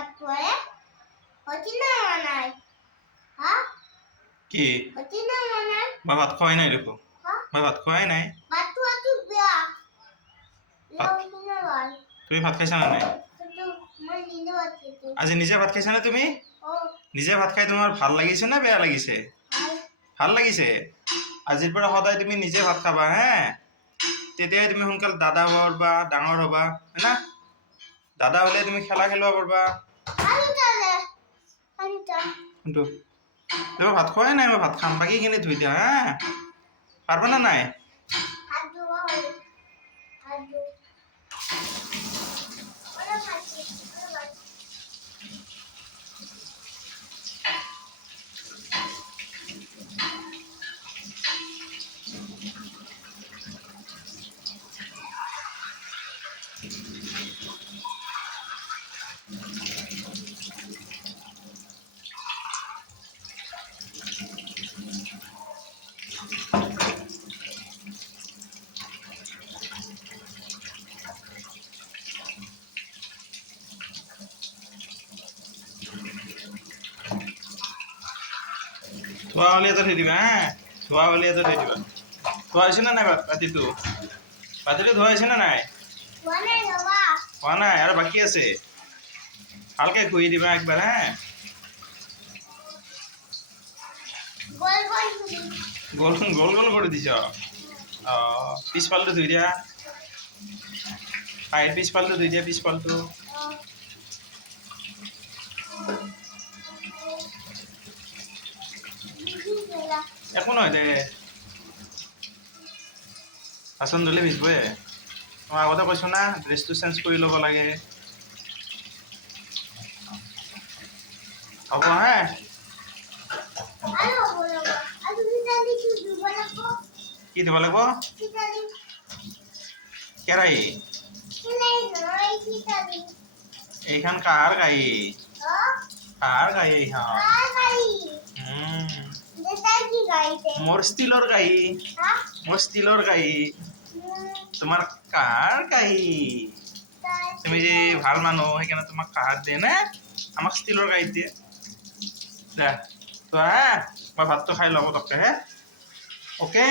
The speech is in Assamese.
ভাত খোৱাই হতি না নাই হা কি হতি না নাই মই ভাত খোৱাই নাই দেখো মই ভাত খোৱাই নাই ভাত খোৱাটো বেয়া ভাত- তুমি ভাত খাইছা নে নাই মই নিজে ভাত খাইছো আজি নিজে ভাত খাইছা নে তুমি নিজে ভাত খাই তোমাৰ ভাল লাগিছে নে বেয়া লাগিছে ভাল লাগিছে আজিৰ পৰা সদায় তুমি নিজে ভাত খাবা হে তেতিয়াই তুমি সোনকালে দাদা হোৱা পাৰবা ডাঙৰ হ'বা হয় না দাদা হ'লে তুমি খেলা খেলিব পাৰবা কিন্তু তুমি ভাত খোৱাই নাই মই ভাত খাম বাকীখিনি ধুই দিয়া হা পাৰবা না নাই থোৱা হ'লে এটা থৈ দিবা হা থোৱা হ'লে এটা থৈ দিবা থোৱা হৈছে নে নাই পাতিটো ধোৱা হৈছে নে নাই হোৱা নাই আৰু বাকী আছে ভালকে ঘঁহি দিবা একবাৰ হা গোল গোল গোল কৰি দিছ পিছফালটো ধুই দিয়া পিছফালটো ধুই দিয়া পিছফালটো একো নহয় দে বাচন ধুলে ভিজবই মই আগতে কৈছো না ড্ৰেছটো চেঞ্জ কৰি ল'ব লাগে হ'ব হা কি দিব লাগিব কেৰাহী এইখন কাৰ গাড়ী এইখন মোৰ ষ্টিলৰ গাড়ী তোমাৰ কাৰ গাড়ী তুমি যে ভাল মানুহ সেইকাৰণে তোমাক কাহাৰ দিয়ে নে আমাক ষ্টিলৰ গাড়ী দিয়ে দে তো হা মই ভাতটো খাই ল'ব তাকে হে অ'কে